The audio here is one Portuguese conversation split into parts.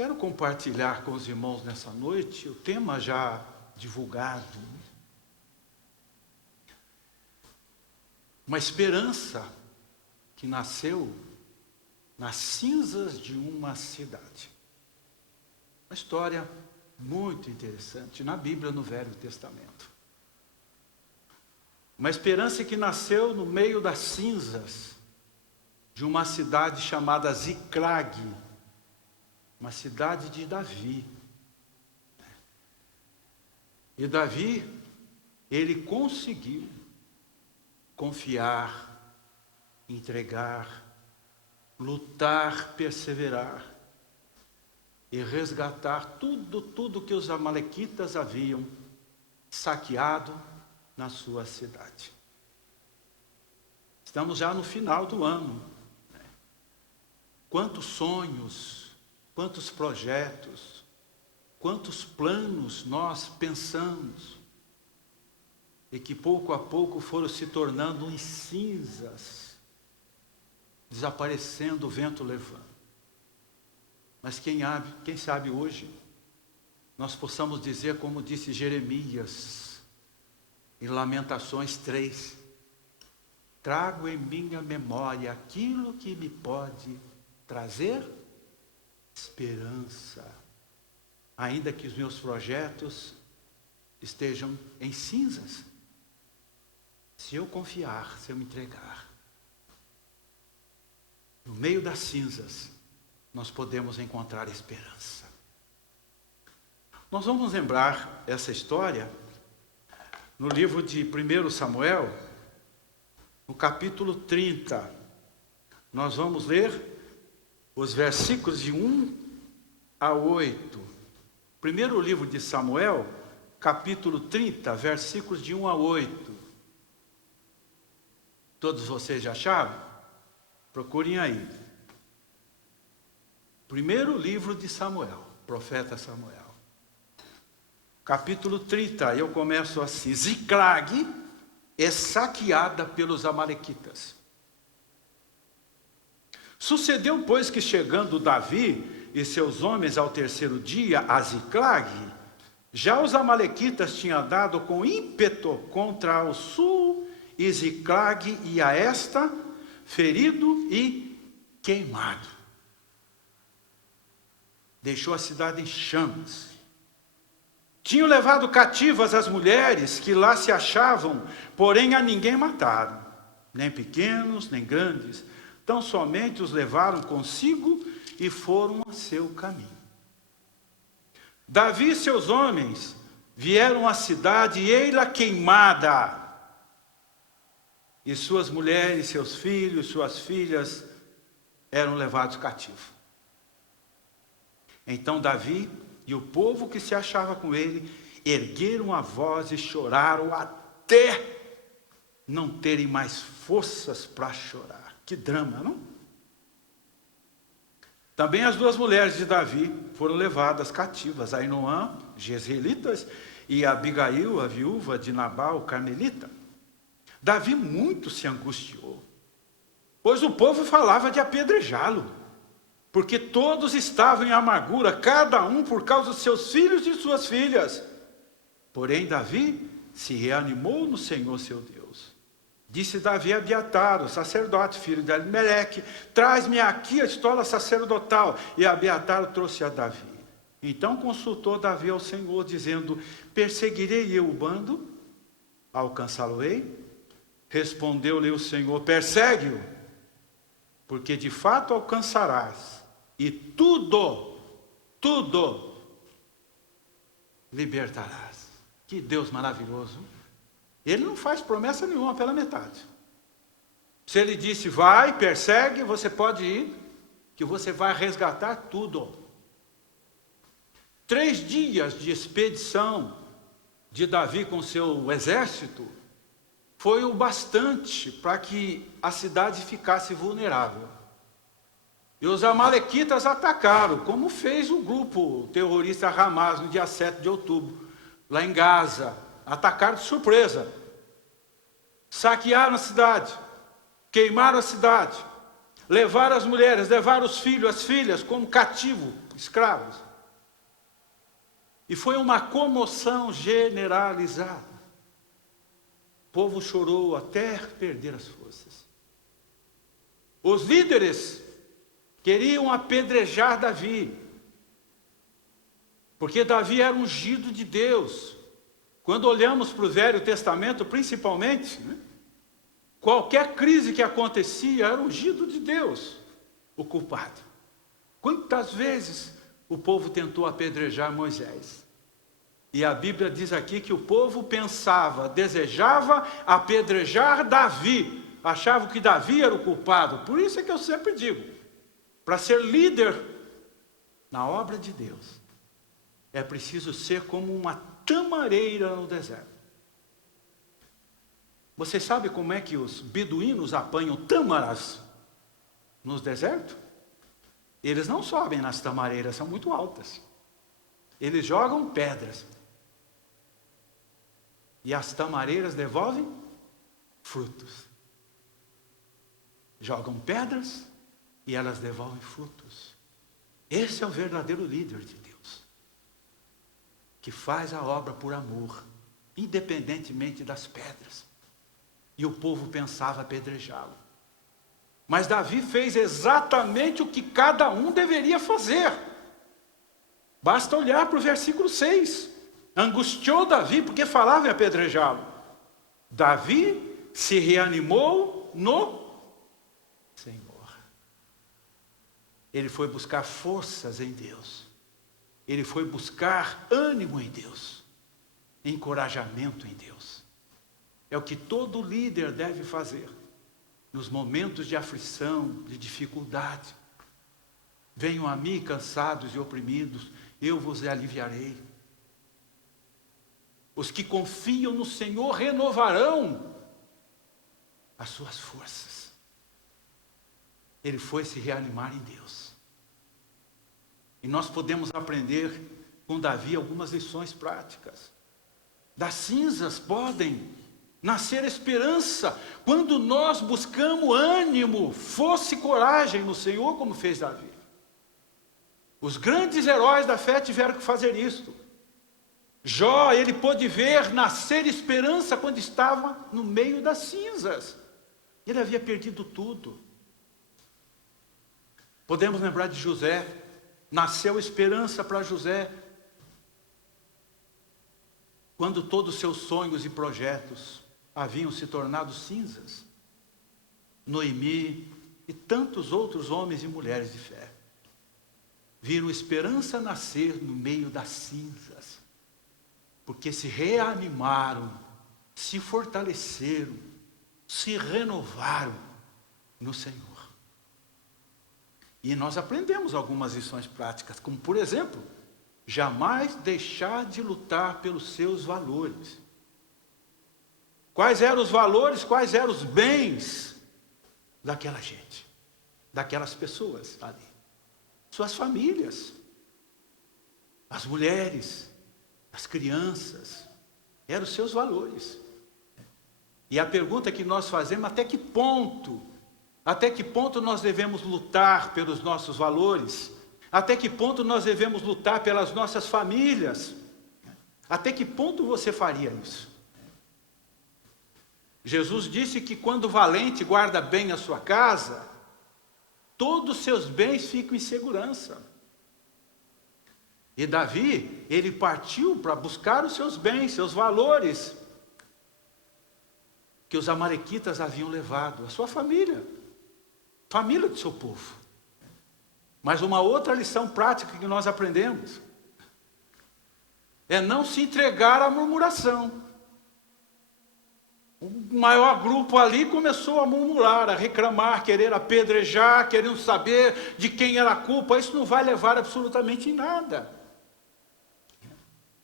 Quero compartilhar com os irmãos nessa noite o tema já divulgado. Uma esperança que nasceu nas cinzas de uma cidade. Uma história muito interessante na Bíblia, no Velho Testamento. Uma esperança que nasceu no meio das cinzas de uma cidade chamada Ziclag, uma cidade de Davi. E Davi, ele conseguiu confiar, entregar, lutar, perseverar e resgatar tudo que os amalequitas haviam saqueado na sua cidade. Estamos já no final do ano. Quantos sonhos, quantos projetos, quantos planos nós pensamos e que pouco a pouco foram se tornando em cinzas, desaparecendo, o vento levando. Mas quem sabe hoje nós possamos dizer como disse Jeremias em Lamentações 3: trago em minha memória aquilo que me pode trazer esperança, ainda que os meus projetos estejam em cinzas. Se eu confiar, se eu me entregar, no meio das cinzas, nós podemos encontrar esperança. Nós vamos lembrar essa história no livro de 1 Samuel, no capítulo 30. Nós vamos ler os versículos de 1 a 8. Primeiro livro de Samuel, capítulo 30, versículos de 1 a 8. Todos vocês já acharam? Procurem aí. Primeiro livro de Samuel, profeta Samuel. Capítulo 30, eu começo assim: Ziclag é saqueada pelos amalequitas. Sucedeu, pois, que chegando Davi e seus homens ao terceiro dia a Ziclag, já os amalequitas tinham dado com ímpeto contra o sul, e Ziclag e a esta ferido e queimado. Deixou a cidade em chamas. Tinham levado cativas as mulheres que lá se achavam, porém a ninguém mataram, nem pequenos, nem grandes. Tão somente os levaram consigo e foram a seu caminho. Davi e seus homens vieram à cidade e ei-la queimada. E suas mulheres, seus filhos, suas filhas eram levados cativos. Então Davi e o povo que se achava com ele ergueram a voz e choraram até não terem mais forças para chorar. Que drama, não? Também as duas mulheres de Davi foram levadas cativas, Ainoã, jezreelitas, e Abigail, a viúva de Nabal, carmelita. Davi muito se angustiou, pois o povo falava de apedrejá-lo, porque todos estavam em amargura, cada um por causa dos seus filhos e suas filhas. Porém Davi se reanimou no Senhor seu Deus. Disse Davi a Abiatar, o sacerdote, filho de Alimeleque: traz-me aqui a estola sacerdotal. E Abiatar o trouxe a Davi. Então consultou Davi ao Senhor, dizendo: perseguirei eu o bando? Alcançá-lo-ei? Respondeu-lhe o Senhor: persegue-o, porque de fato alcançarás, e tudo libertarás. Que Deus maravilhoso! Ele não faz promessa nenhuma pela metade. Se ele disse vai, persegue, você pode ir, que você vai resgatar tudo. 3 dias de expedição de Davi com seu exército foi o bastante para que a cidade ficasse vulnerável. E os amalequitas atacaram, como fez o grupo terrorista Hamas no dia 7 de outubro, lá em Gaza. Atacaram de surpresa. Saquearam a cidade, queimaram a cidade, levaram as mulheres, levaram os filhos, as filhas, como cativo, escravos. E foi uma comoção generalizada. O povo chorou até perder as forças. Os líderes queriam apedrejar Davi, porque Davi era ungido de Deus. Quando olhamos para o Velho Testamento, principalmente, qualquer crise que acontecia era ungido de Deus, o culpado. Quantas vezes o povo tentou apedrejar Moisés? E a Bíblia diz aqui que o povo pensava, desejava apedrejar Davi, achava que Davi era o culpado. Por isso é que eu sempre digo, para ser líder na obra de Deus, é preciso ser como uma tamareira no deserto. Você sabe como é que os beduínos apanham tâmaras nos desertos? Eles não sobem nas tamareiras, são muito altas. Eles jogam pedras. E as tamareiras devolvem frutos. Jogam pedras e elas devolvem frutos. Esse é o verdadeiro líder de Deus, que faz a obra por amor, independentemente das pedras. E o povo pensava apedrejá-lo. Mas Davi fez exatamente o que cada um deveria fazer. Basta olhar para o versículo 6. Angustiou Davi, porque falava em apedrejá-lo. Davi se reanimou no Senhor. Ele foi buscar forças em Deus. Ele foi buscar ânimo em Deus. Encorajamento em Deus. É o que todo líder deve fazer. Nos momentos de aflição, de dificuldade. Venham a mim cansados e oprimidos, eu vos aliviarei. Os que confiam no Senhor renovarão as suas forças. Ele foi se reanimar em Deus. E nós podemos aprender com Davi algumas lições práticas. Das cinzas podem nascer esperança, quando nós buscamos ânimo, força e coragem no Senhor, como fez Davi. Os grandes heróis da fé tiveram que fazer isso. Jó, ele pôde ver nascer esperança quando estava no meio das cinzas. Ele havia perdido tudo. Podemos lembrar de José. Nasceu esperança para José, quando todos os seus sonhos e projetos haviam se tornado cinzas. Noemi e tantos outros homens e mulheres de fé viram esperança nascer no meio das cinzas, porque se reanimaram, se fortaleceram, se renovaram no Senhor. E nós aprendemos algumas lições práticas, como por exemplo, jamais deixar de lutar pelos seus valores. Quais eram os valores, quais eram os bens daquela gente, daquelas pessoas ali? Suas famílias, as mulheres, as crianças, eram os seus valores. E a pergunta que nós fazemos, até que ponto nós devemos lutar pelos nossos valores? Até que ponto nós devemos lutar pelas nossas famílias? Até que ponto você faria isso? Jesus disse que quando o valente guarda bem a sua casa, todos os seus bens ficam em segurança. E Davi, ele partiu para buscar os seus bens, seus valores, que os amalequitas haviam levado, a sua família do seu povo. Mas uma outra lição prática que nós aprendemos é não se entregar à murmuração. O maior grupo ali começou a murmurar, a reclamar, querer apedrejar, querendo saber de quem era a culpa. Isso não vai levar absolutamente em nada.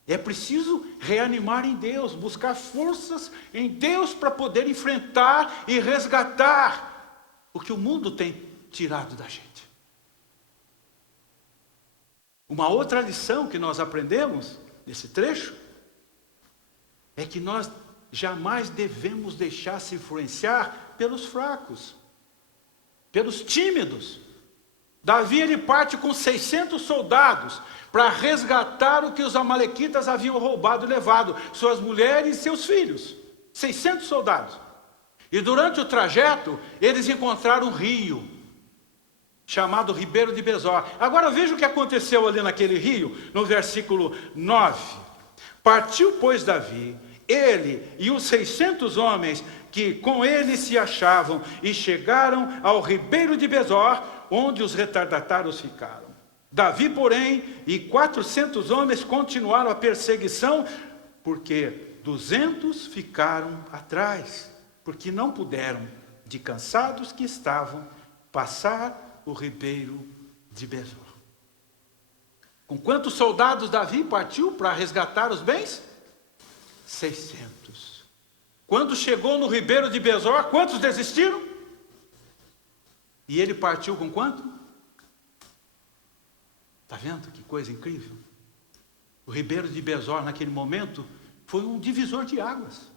É preciso reanimar em Deus, buscar forças em Deus para poder enfrentar e resgatar o que o mundo tem tirado da gente. Uma outra lição que nós aprendemos nesse trecho é que nós jamais devemos deixar se influenciar pelos fracos, pelos tímidos. Davi ele parte com 600 soldados para resgatar o que os amalequitas haviam roubado e levado, suas mulheres e seus filhos. 600 soldados. E durante o trajeto, eles encontraram um rio, chamado Ribeiro de Besor. Agora veja o que aconteceu ali naquele rio, no versículo 9. Partiu, pois, Davi, ele e os 600 homens que com ele se achavam, e chegaram ao Ribeiro de Besor, onde os retardatários ficaram. Davi, porém, e 400 homens continuaram a perseguição, porque 200 ficaram atrás, porque não puderam, de cansados que estavam, passar o Ribeiro de Besor. Com quantos soldados Davi partiu para resgatar os bens? 600. Quando chegou no Ribeiro de Besor, quantos desistiram? E ele partiu com quanto? Está vendo que coisa incrível? O Ribeiro de Besor, naquele momento, foi um divisor de águas.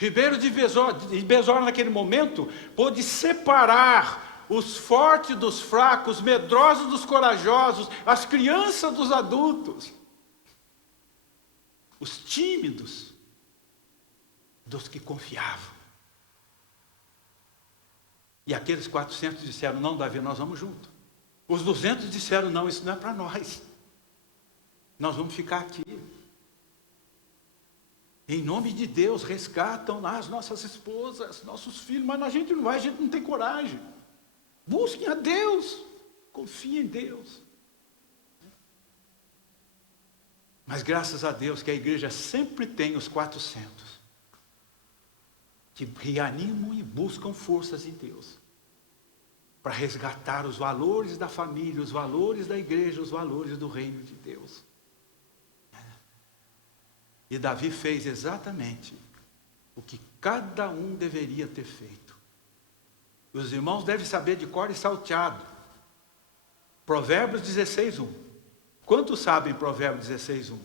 Ribeiro de Besor, naquele momento, pôde separar os fortes dos fracos, medrosos dos corajosos, as crianças dos adultos, os tímidos dos que confiavam. E aqueles 400 disseram: não, Davi, nós vamos junto. Os 200 disseram: não, isso não é para nós. Nós vamos ficar aqui. Em nome de Deus, resgatam lá as nossas esposas, nossos filhos, mas a gente não vai, a gente não tem coragem. Busquem a Deus, confiem em Deus. Mas graças a Deus que a igreja sempre tem os 400 que reanimam e buscam forças em Deus para resgatar os valores da família, os valores da igreja, os valores do reino de Deus. E Davi fez exatamente o que cada um deveria ter feito. E os irmãos devem saber de cor e salteado. Provérbios 16:1. Quantos sabem Provérbios 16:1?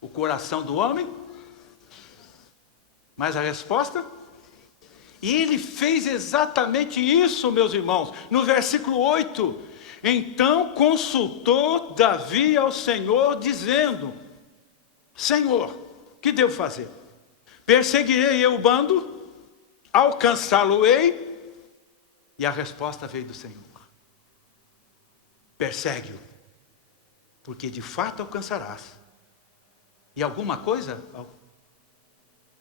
O coração do homem. Mas a resposta? E ele fez exatamente isso, meus irmãos. No versículo 8. Então consultou Davi ao Senhor, dizendo: Senhor, que devo fazer? Perseguirei eu o bando? Alcançá-lo-ei? E a resposta veio do Senhor: persegue-o, porque de fato alcançarás. E alguma coisa?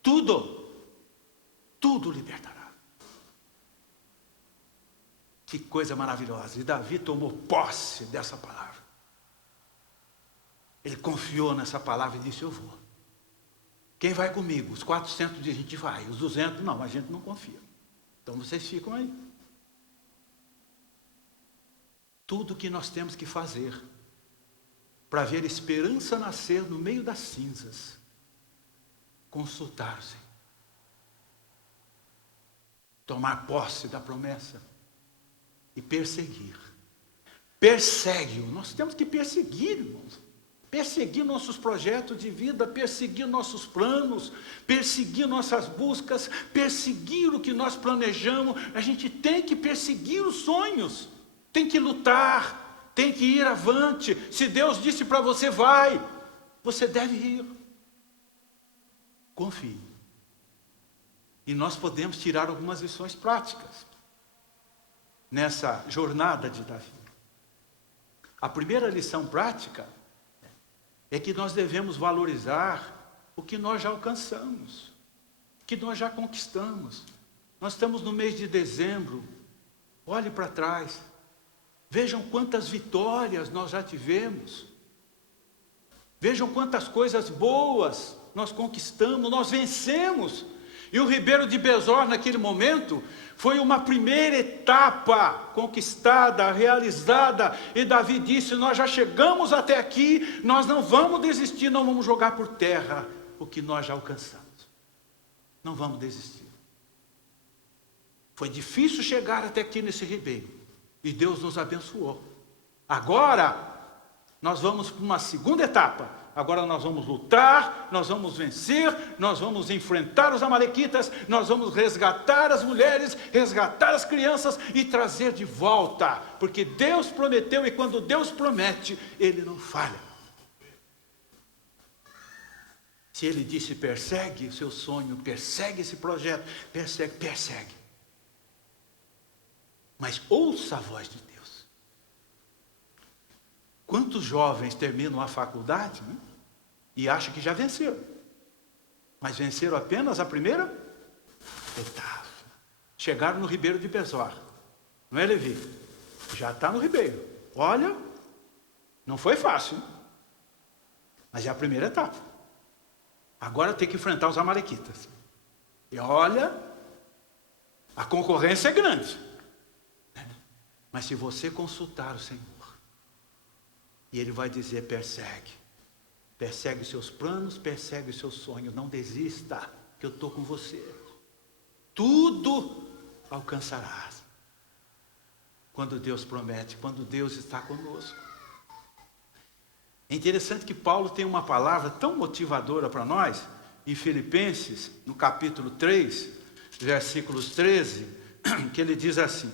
Tudo libertará. Que coisa maravilhosa. E Davi tomou posse dessa palavra. Ele confiou nessa palavra e disse: eu vou. Quem vai comigo? Os 400 dizem: a gente vai. Os 200, não, a gente não confia. Então vocês ficam aí. Tudo que nós temos que fazer para ver esperança nascer no meio das cinzas: consultar o Senhor, tomar posse da promessa e perseguir. Persegue-o. Nós temos que perseguir, irmãos. Perseguir nossos projetos de vida, perseguir nossos planos, perseguir nossas buscas, perseguir o que nós planejamos. A gente tem que perseguir os sonhos, tem que lutar, tem que ir avante. Se Deus disse para você: vai, você deve ir. Confie. E nós podemos tirar algumas lições práticas nessa jornada de Davi. A primeira lição prática é que nós devemos valorizar o que nós já alcançamos, o que nós já conquistamos. Nós estamos no mês de dezembro. Olhe para trás. Vejam quantas vitórias nós já tivemos. Vejam quantas coisas boas nós conquistamos, nós vencemos. E o Ribeiro de Besor, naquele momento, foi uma primeira etapa conquistada, realizada. E Davi disse: nós já chegamos até aqui, nós não vamos desistir, não vamos jogar por terra o que nós já alcançamos. Não vamos desistir. Foi difícil chegar até aqui nesse ribeiro, e Deus nos abençoou. Agora, nós vamos para uma segunda etapa, Agora nós vamos lutar, nós vamos vencer, nós vamos enfrentar os amalequitas, nós vamos resgatar as mulheres, resgatar as crianças e trazer de volta, porque Deus prometeu, e quando Deus promete, Ele não falha. Se Ele disse persegue o seu sonho, persegue esse projeto, persegue. Mas ouça a voz de Deus. Quantos jovens terminam a faculdade, né, e acham que já venceram, mas venceram apenas a primeira etapa. Chegaram no Ribeiro de Besor, não é, Levi? Já está no Ribeiro. Olha, não foi fácil, hein? Mas é a primeira etapa. Agora tem que enfrentar os amalequitas. E olha, a concorrência é grande. Mas se você consultar o Senhor, e Ele vai dizer, persegue os seus planos, persegue os seus sonhos, não desista, que eu estou com você. Tudo alcançarás. Quando Deus promete, quando Deus está conosco. É interessante que Paulo tem uma palavra tão motivadora para nós, em Filipenses, no capítulo 3, versículos 13, que ele diz assim: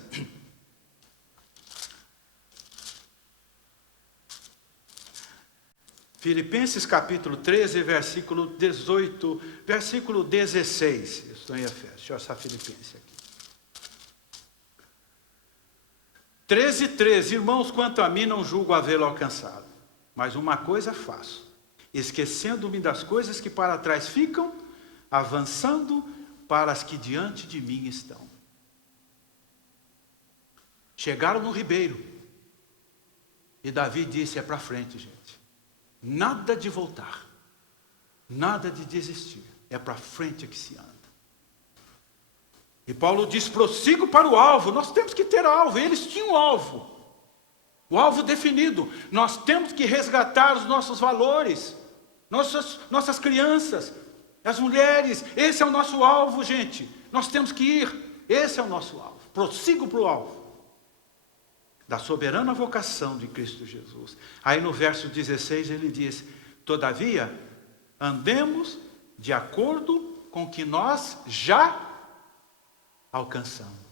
Filipenses capítulo 13, versículo 18, versículo 16. Eu estou em Efésios, deixa eu achar Filipenses aqui. 13, irmãos, quanto a mim não julgo havê-lo alcançado, mas uma coisa faço, esquecendo-me das coisas que para trás ficam, avançando para as que diante de mim estão. Chegaram no Ribeiro, e Davi disse, é para frente, gente. Nada de voltar, nada de desistir, é para frente que se anda. E Paulo diz, prossigo para o alvo. Nós temos que ter alvo, eles tinham alvo, o alvo definido. Nós temos que resgatar os nossos valores, nossas crianças, as mulheres. Esse é o nosso alvo, gente. Nós temos que ir, esse é o nosso alvo. Prossigo para o alvo da soberana vocação de Cristo Jesus. Aí no verso 16 ele diz, todavia, andemos de acordo com o que nós já alcançamos.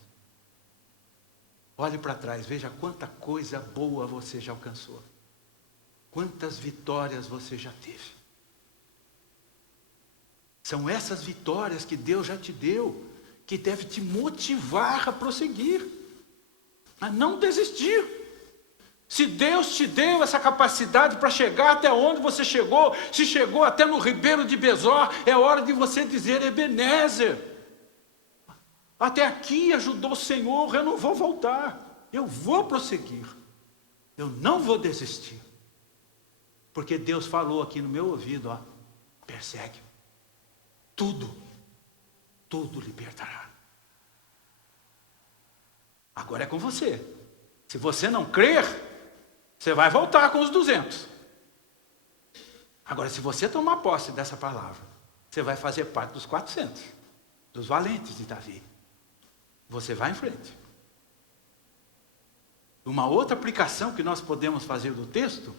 Olhe para trás, veja quanta coisa boa você já alcançou. Quantas vitórias você já teve. São essas vitórias que Deus já te deu, que deve te motivar a prosseguir, a não desistir. Se Deus te deu essa capacidade para chegar até onde você chegou, se chegou até no Ribeiro de Besor, é hora de você dizer, Ebenezer, até aqui ajudou o Senhor, eu não vou voltar, eu vou prosseguir, eu não vou desistir, porque Deus falou aqui no meu ouvido, ó, persegue, tudo libertará. Agora é com você. Se você não crer, você vai voltar com os 200. Agora, se você tomar posse dessa palavra, você vai fazer parte dos 400, dos valentes de Davi. Você vai em frente. Uma outra aplicação que nós podemos fazer do texto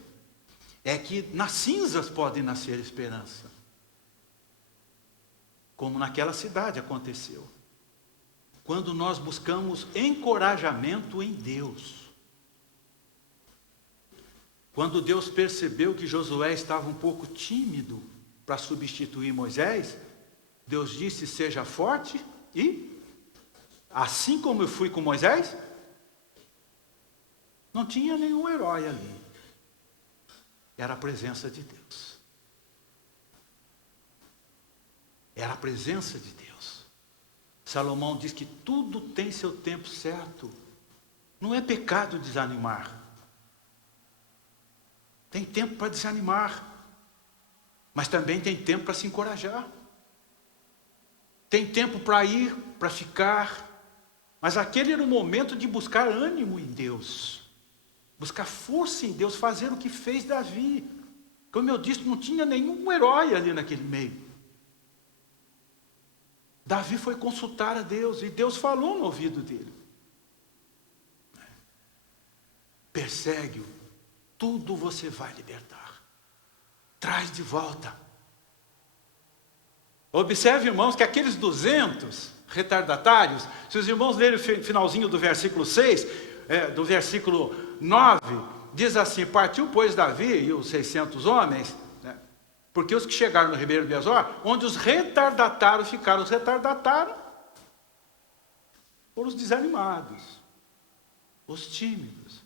é que nas cinzas pode nascer esperança. Como naquela cidade aconteceu. Quando nós buscamos encorajamento em Deus. Quando Deus percebeu que Josué estava um pouco tímido para substituir Moisés, Deus disse, seja forte e, assim como eu fui com Moisés, não tinha nenhum herói ali. Era a presença de Deus. Era a presença de Deus. Salomão diz que tudo tem seu tempo certo. Não é pecado desanimar. Tem tempo para desanimar, mas também tem tempo para se encorajar. Tem tempo para ir, para ficar, mas aquele era o momento de buscar ânimo em Deus, buscar força em Deus, fazer o que fez Davi. Como eu disse, não tinha nenhum herói ali naquele meio. Davi foi consultar a Deus e Deus falou no ouvido dele. Persegue-o, tudo você vai libertar. traz de volta. Observe, irmãos, que aqueles 200 retardatários, se os irmãos lerem o finalzinho do versículo 6, do versículo 9, diz assim: partiu, pois, Davi e os 600 homens, né, porque os que chegaram no ribeiro de Besor, onde os retardatários ficaram. Os retardatários foram os desanimados, os tímidos.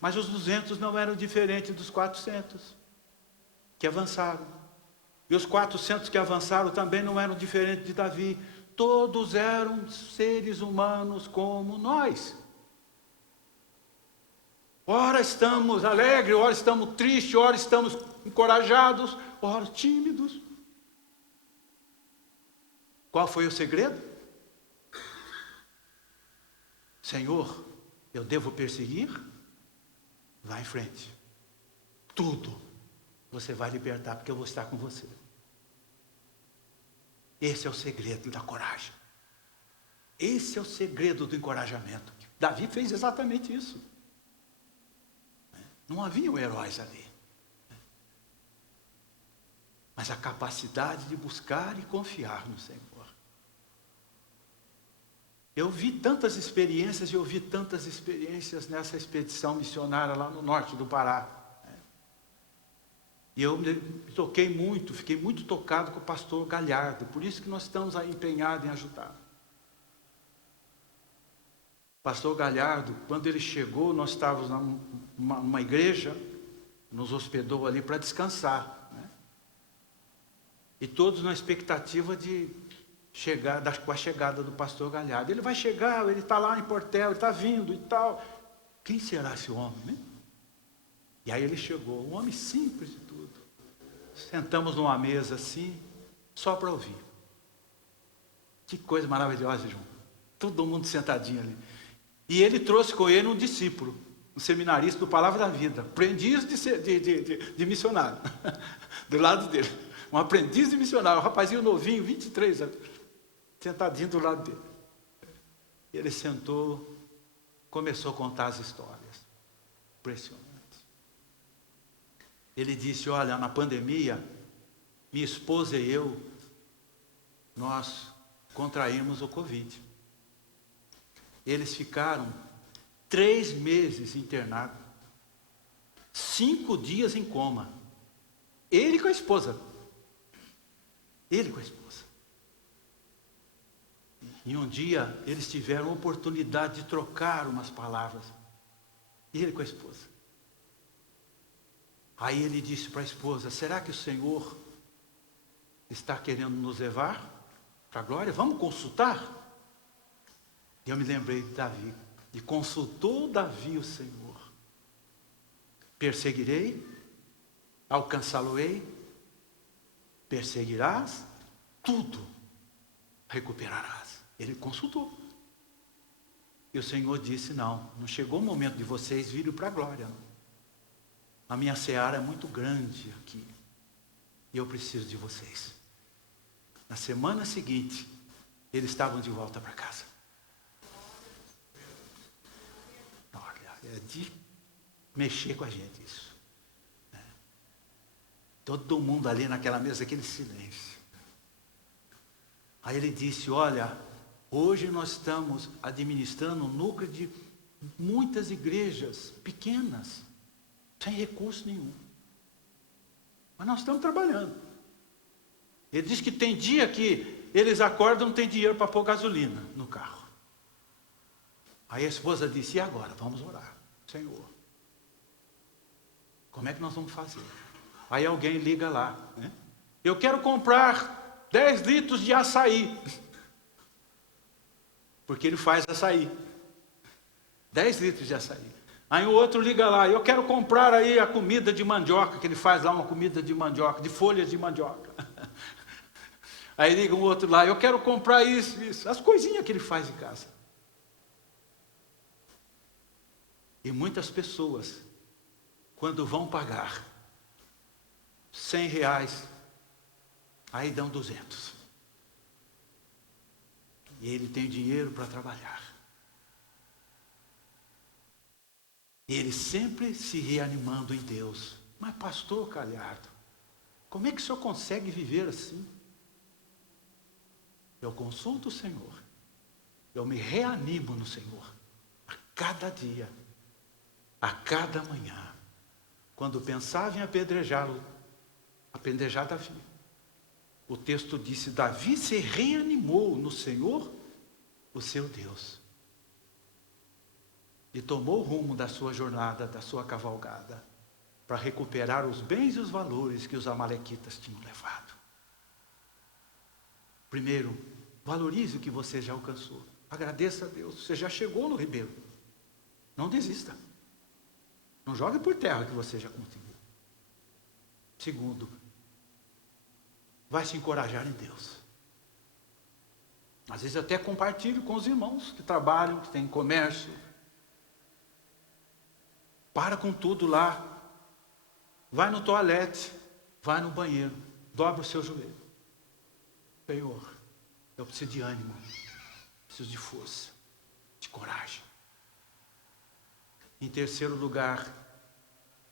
Mas os 200 não eram diferentes dos 400 que avançaram. E os 400 que avançaram também não eram diferentes de Davi. Todos eram seres humanos como nós. Ora estamos alegres, ora estamos tristes, ora estamos encorajados, ora tímidos. Qual foi o segredo? Senhor, eu devo perseguir? Vá em frente. Tudo você vai libertar, porque eu vou estar com você. Esse é o segredo da coragem. Esse é o segredo do encorajamento. Davi fez exatamente isso. Não haviam heróis ali. Mas a capacidade de buscar e confiar no Senhor. Eu vi tantas experiências, nessa expedição missionária lá no norte do Pará. E eu me toquei muito, fiquei muito tocado com o pastor Galhardo. Por isso que nós estamos aí empenhados em ajudar. O pastor Galhardo, quando ele chegou, nós estávamos numa igreja, nos hospedou ali para descansar. Né? E todos na expectativa de com a chegada do pastor Galhardo. Ele vai chegar, ele está lá em Portel, ele está vindo e tal. Quem será esse homem, né? E aí ele chegou, um homem simples de tudo. Sentamos numa mesa assim, só para ouvir. Que coisa maravilhosa, João. Todo mundo sentadinho ali. E ele trouxe com ele um discípulo, um seminarista do Palavra da Vida, aprendiz de missionário, do lado dele. Um aprendiz de missionário, um rapazinho novinho, 23 anos, sentadinho do lado dele. Ele sentou, começou a contar as histórias. Impressionante. Ele disse: olha, na pandemia, minha esposa e eu, nós contraímos o Covid. Eles ficaram 3 meses internados, 5 dias em coma. Ele com a esposa. Ele com a esposa. E um dia eles tiveram a oportunidade de trocar umas palavras. Ele com a esposa. Aí ele disse para a esposa: será que o Senhor está querendo nos levar para a glória? Vamos consultar? E eu me lembrei de Davi. E consultou Davi o Senhor. Perseguirei, alcançá-lo-ei, perseguirás, tudo recuperarás. Ele consultou. E o Senhor disse: não chegou o momento de vocês virem para a glória. A minha seara é muito grande aqui. E eu preciso de vocês. Na semana seguinte, eles estavam de volta para casa. Olha, é de mexer com a gente isso. Todo mundo ali naquela mesa, aquele silêncio. Aí ele disse: olha, hoje nós estamos administrando um núcleo de muitas igrejas pequenas, sem recurso nenhum. Mas nós estamos trabalhando. Ele disse que tem dia que eles acordam e não tem dinheiro para pôr gasolina no carro. Aí a esposa disse: e agora? Vamos orar. Senhor, como é que nós vamos fazer? Aí alguém liga lá, né? Eu quero comprar 10 litros de açaí. Porque ele faz açaí. 10 litros de açaí. Aí o outro liga lá: eu quero comprar aí a comida de mandioca, que ele faz lá uma comida de mandioca, de folhas de mandioca. Aí liga um outro lá: eu quero comprar isso, as coisinhas que ele faz em casa. E muitas pessoas, quando vão pagar R$100, aí dão 200. E ele tem dinheiro para trabalhar. E ele sempre se reanimando em Deus. Mas pastor Galhardo, Como é que o senhor consegue viver assim? Eu consulto o Senhor. Eu me reanimo no Senhor. A cada dia. A cada manhã. Quando pensava em apedrejá-lo, apedrejar Davi. O texto disse, Davi se reanimou no Senhor, o seu Deus. E tomou o rumo da sua jornada, da sua cavalgada, para recuperar os bens e os valores que os amalequitas tinham levado. Primeiro, valorize o que você já alcançou. Agradeça a Deus. Você já chegou no ribeiro. Não desista. Não jogue por terra o que você já conseguiu. Segundo, vai se encorajar em Deus. Às vezes até compartilhe com os irmãos que trabalham, que têm comércio. Para com tudo lá. Vai no toalete, vai no banheiro, dobra o seu joelho. Senhor, eu preciso de ânimo, preciso de força, de coragem. Em terceiro lugar,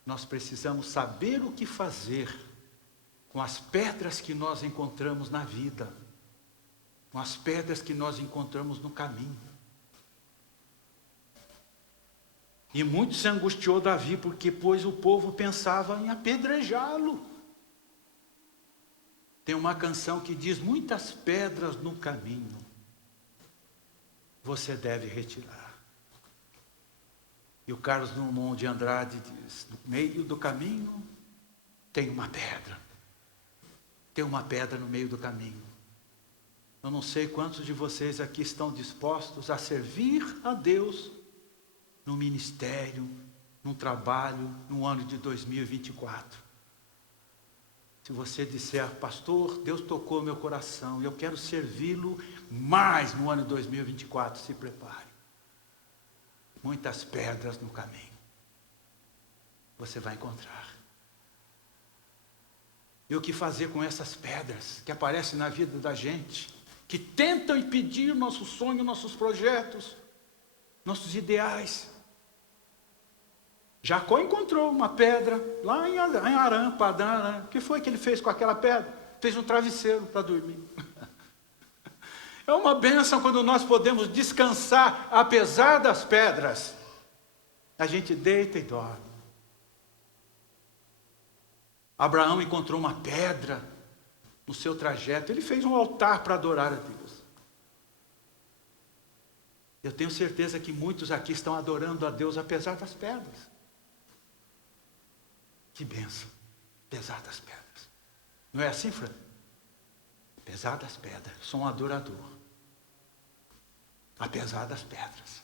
nós precisamos saber o que fazer com as pedras que nós encontramos na vida, com as pedras que nós encontramos no caminho. E muito se angustiou Davi, porque pois o povo pensava em apedrejá-lo. Tem uma canção que diz, muitas pedras no caminho você deve retirar. E o Carlos Drummond de Andrade diz, no meio do caminho tem uma pedra. Tem uma pedra no meio do caminho. Eu não sei quantos de vocês aqui estão dispostos a servir a Deus no ministério, no trabalho, no ano de 2024. Se você disser, pastor, Deus tocou meu coração, eu quero servi-lo mais no ano de 2024, se prepare. Muitas pedras no caminho você vai encontrar. E o que fazer com essas pedras que aparecem na vida da gente, que tentam impedir nosso sonho, nossos projetos, nossos ideais? Jacó encontrou uma pedra lá em Arã, Padã Arã. O que foi que ele fez com aquela pedra? Fez um travesseiro para dormir. É uma bênção quando nós podemos descansar apesar das pedras. A gente deita e dorme. Abraão encontrou uma pedra no seu trajeto. Ele fez um altar para adorar a Deus. Eu tenho certeza que muitos aqui estão adorando a Deus apesar das pedras. Que bênção, apesar das pedras. Não é assim, Fran? Apesar das pedras, sou um adorador. Apesar das pedras.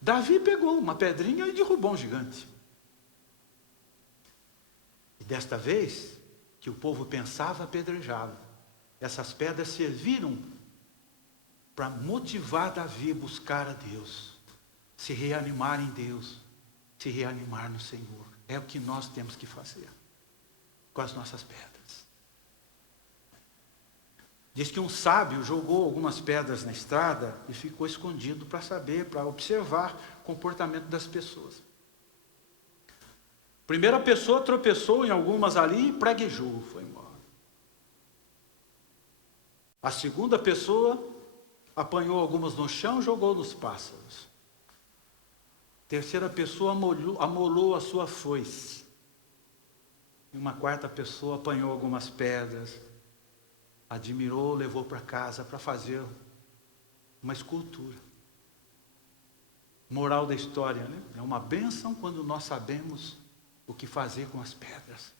Davi pegou uma pedrinha e derrubou um gigante. E desta vez, que o povo pensava apedrejá-lo, essas pedras serviram para motivar Davi a buscar a Deus, se reanimar em Deus, se reanimar no Senhor. É o que nós temos que fazer com as nossas pedras. Diz que um sábio jogou algumas pedras na estrada e ficou escondido para saber, para observar o comportamento das pessoas. A primeira pessoa tropeçou em algumas ali e praguejou, foi embora. A segunda pessoa apanhou algumas no chão e jogou nos pássaros. Terceira pessoa amolou a sua foice. E uma quarta pessoa apanhou algumas pedras, admirou, levou para casa para fazer uma escultura. Moral da história, né? É uma bênção quando nós sabemos o que fazer com as pedras.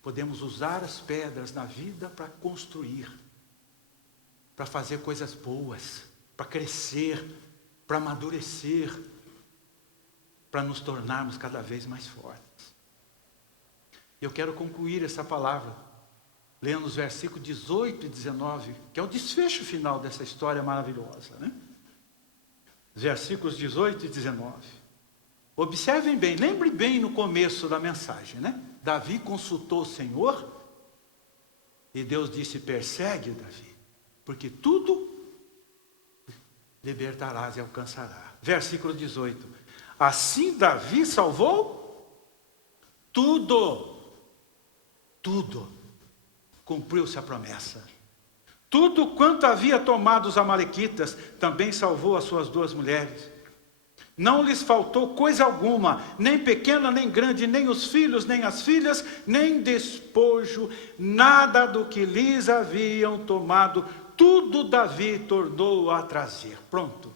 Podemos usar as pedras na vida para construir, para fazer coisas boas, para crescer, para amadurecer, para nos tornarmos cada vez mais fortes. Eu quero concluir essa palavra, lendo os versículos 18 e 19, que é o desfecho final dessa história maravilhosa, né? Versículos 18 e 19. Observem bem, lembre bem no começo da mensagem, né? Davi consultou o Senhor, e Deus disse, persegue Davi, porque tudo libertarás e alcançará. Versículo 18. Assim Davi salvou tudo cumpriu-se a promessa. Tudo quanto havia tomado os amalequitas, também salvou as suas 2 mulheres. Não lhes faltou coisa alguma, nem pequena, nem grande, nem os filhos, nem as filhas, nem despojo, nada do que lhes haviam tomado, tudo Davi tornou a trazer. Pronto,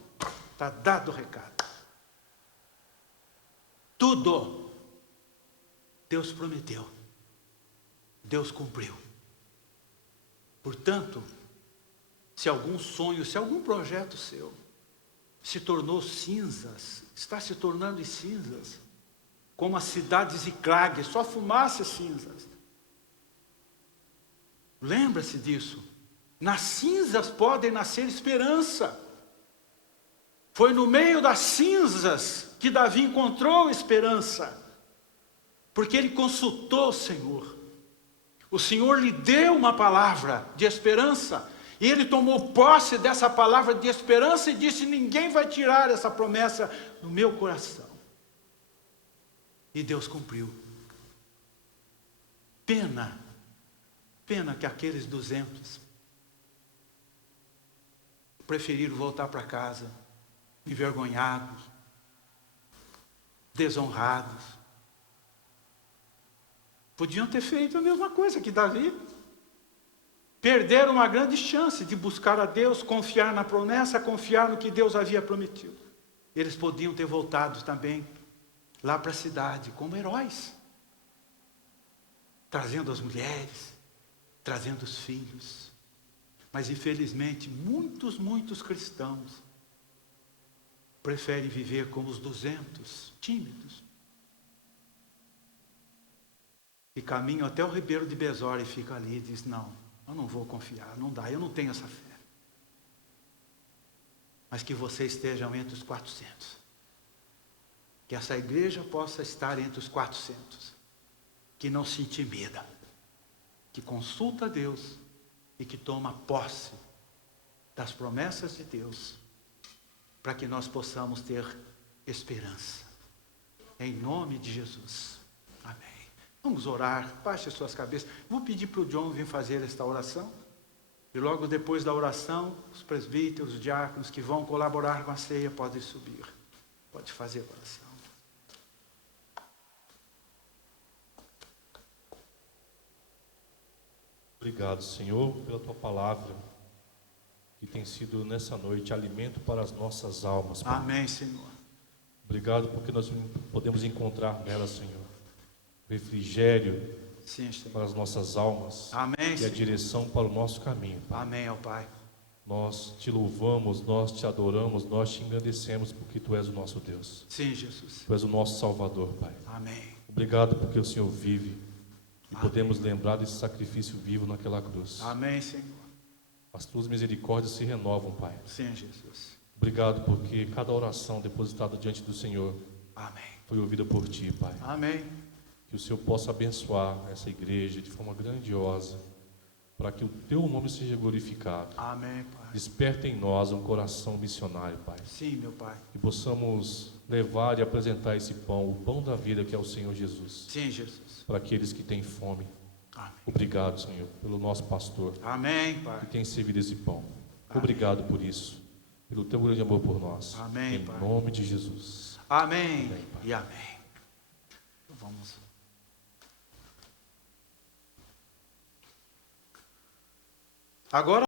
está dado o recado. Tudo Deus prometeu, Deus cumpriu. Portanto, se algum sonho, se algum projeto seu se tornou cinzas, está se tornando em cinzas, como as cidades de Ziclag, só fumaça e cinzas. Lembra-se disso. Nas cinzas pode nascer esperança. Foi no meio das cinzas que Davi encontrou esperança, porque ele consultou o Senhor. O Senhor lhe deu uma palavra de esperança, e ele tomou posse dessa palavra de esperança e disse: ninguém vai tirar essa promessa do meu coração. E Deus cumpriu. Pena que aqueles 200 preferiram voltar para casa envergonhados, desonrados. Podiam ter feito a mesma coisa que Davi. Perderam uma grande chance de buscar a Deus, confiar na promessa, confiar no que Deus havia prometido. Eles podiam ter voltado também lá para a cidade como heróis, trazendo as mulheres, trazendo os filhos. Mas infelizmente muitos cristãos preferem viver como os 200, tímidos, e caminham até o ribeiro de Besor e ficam ali e dizem: não, eu não vou confiar, não dá, eu não tenho essa fé. Mas que vocês estejam entre os 400. Que essa igreja possa estar entre os 400. Que não se intimida. Que consulta a Deus e que toma posse das promessas de Deus, para que nós possamos ter esperança. Em nome de Jesus. Amém. Vamos orar, baixe as suas cabeças. Vou pedir para o John vir fazer esta oração. E logo depois da oração, os presbíteros, os diáconos que vão colaborar com a ceia podem subir. Pode fazer a oração. Obrigado, Senhor, pela Tua palavra, que tem sido nessa noite alimento para as nossas almas, Pai. Amém, Senhor. Obrigado porque nós podemos encontrar nela, Senhor, refrigério, Sim, Senhor, para as nossas almas. Amém, e Senhor, a direção para o nosso caminho, Pai. Amém, ó Pai. Nós te louvamos, nós te adoramos, nós te engrandecemos, porque Tu és o nosso Deus. Sim, Jesus. Tu és o nosso Salvador, Pai. Amém. Obrigado porque o Senhor vive e Amém. podemos lembrar desse sacrifício vivo naquela cruz. Amém, Senhor. As Tuas misericórdias se renovam, Pai. Sim, Jesus. Obrigado porque cada oração depositada diante do Senhor Amém. foi ouvida por Ti, Pai. Amém. Que o Senhor possa abençoar essa igreja de forma grandiosa, para que o Teu nome seja glorificado. Amém, Pai. Desperta em nós um coração missionário, Pai. Sim, meu Pai. Que possamos levar e apresentar esse pão, o pão da vida, que é o Senhor Jesus, Sim, Jesus. para aqueles que têm fome. Amém. Obrigado, Senhor, pelo nosso pastor, Amém, que Pai. tem servido esse pão. Amém. Obrigado por isso, pelo Teu grande amor por nós. Amém, em Pai. nome de Jesus. Amém. Amém, Pai. E amém. Vamos. Agora